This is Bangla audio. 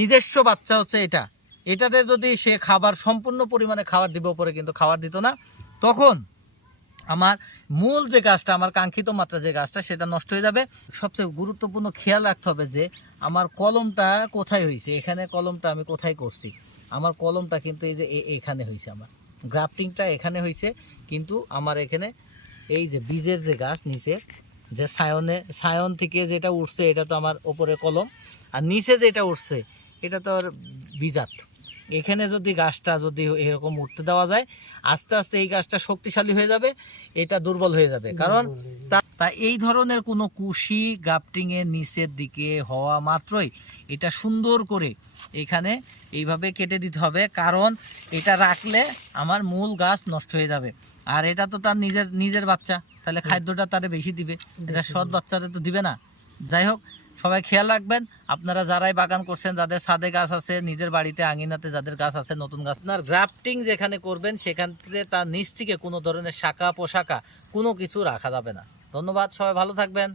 নিজস্ব বাচ্চা হচ্ছে এটাতে যদি সে খাবার সম্পূর্ণ পরিমাণে খাবার দিবে, উপরে কিন্তু খাবার দিত না, তখন আমার মূল যে গাছটা, আমার কাঙ্ক্ষিত মাত্রা যে গাছটা, সেটা নষ্ট হয়ে যাবে। সবচেয়ে গুরুত্বপূর্ণ খেয়াল রাখতে হবে যে আমার কলমটা কোথায় হয়েছে। এখানে কলমটা আমি কোথায় করছি, আমার কলমটা কিন্তু এই যে এখানে হয়েছে, আমার গ্রাফটিংটা এখানে হয়েছে, কিন্তু আমার এখানে এই যে বীজের যে গাছ নিচে যে সায়ন থেকে যেটা উঠছে, এটা তো আমার ওপরে কলম, আর নিচে যেটা উঠছে এটা তো আর বীজাত। এখানে যদি গাছটা যদি এরকম উঠতে দেওয়া যায়, আস্তে আস্তে এই গাছটা শক্তিশালী হয়ে যাবে, এটা দুর্বল হয়ে যাবে। কারণ তা এই ধরনের কোনো কুশি গ্রাফটিংয়ের নিচের দিকে হওয়া মাত্রই এটা সুন্দর করে এখানে এইভাবে কেটে দিতে হবে, কারণ এটা রাখলে আমার মূল গাছ নষ্ট হয়ে যাবে। আর এটা তো তার নিজের বাচ্চা, তাহলে খাদ্যটা তারে বেশি দিবে, এটা সৎ বাচ্চারে তো দিবে না। যাই হোক, সবাই খেয়াল রাখবেন, আপনারা যারাই বাগান করছেন, যাদের ছাদে গাছ আছে, নিজের বাড়িতে আঙিনাতে যাদের গাছ আছে, নতুন গাছ, আপনার গ্রাফটিং যেখানে করবেন সেখান থেকে তার নিচ থেকে কোনো ধরনের শাখা পোশাকা কোনো কিছু রাখা যাবে না। ধন্যবাদ, সবাই ভালো থাকবেন।